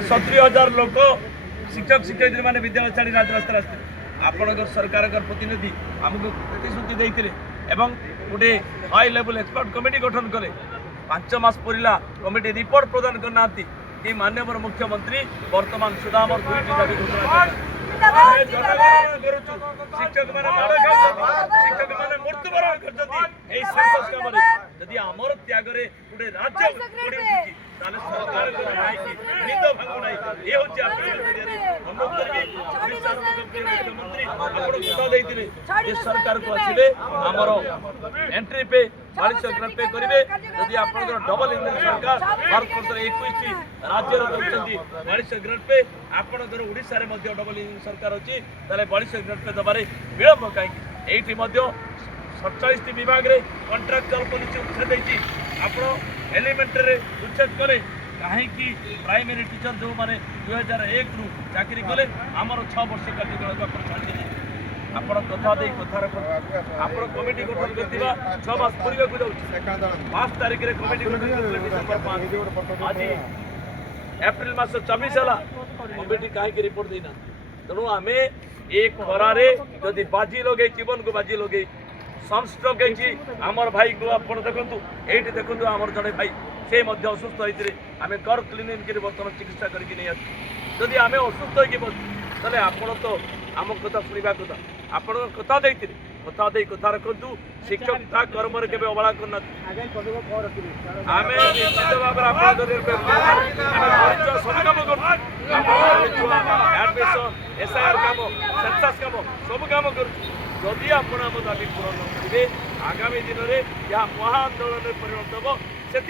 70,000 लोक शिक्षक शिक्षयित्री मैंने विद्यालय छाड़ी राजरास्ता आसते आपण सरकार प्रतिनिधि आमको प्रतिश्रुति देते गोटे हाई लेवल एक्सपर्ट कमिटी गठन कले 5 मास पूरा कमिटी रिपोर्ट प्रदान करना कि माननीय मुख्यमंत्री वर्तमान सुधा आम दुईटी दाबी घोषणा शिक्षक मैंने शिक्षक मैंने मृत्युवरण कर आमर त्यागरे गोटे राज्य सरकार सरकार को आसिले आमर एंट्री पे बालिश ग्रेड पे करेंगे जदि आप डबल इंजन सरकार भारत 21 राज्य बालिश ग्रेड पे आपंकर ओडिशा डबल इंजन सरकार अच्छी बालिश ग्रेड पे दबारे विलंब कहीं 47 विभाग में कंट्राक्चुअल पॉलिसी उच्छेद आप एलिमेंटरी उच्छेद कले कहीं प्राइमरी टीचर जो मैंने 2001 रु चाकरी कले आमर 6 वर्ष कार्यकाल को छाड़ी आप कथा दे कथा आप कमिटी गठन कर 6 मास पूरा को जाऊँ 5 तारीख में कमिटी गठन कर डिसेम्बर 5 आज एप्रिल मास 24 है कमिटी कहीं रिपोर्ट देना तेणु आम एक खरारे जदि बाजी लगे जीवन को बाजी लगे सनस्ट्रोक आमर भाई को आप देखु ये देखु आमर जड़े भाई से असुस्थ होते आम कर क्लिनिक बर्तमान चिकित्सा करके नहीं जदि आम असुस्थ होते आप तो आम कथा शुणा कथा आप कथा देते कथा दे कथा रखु शिक्षक ता कर्म के अवहेला करना आम निश्चित भाव सब कम एडमिशन एसआईआर कम सेंसस कम सब कम कर जदि आप दाबी पूरण करेंगे आगामी दिन में यह महाआंदोलन परिणत हम से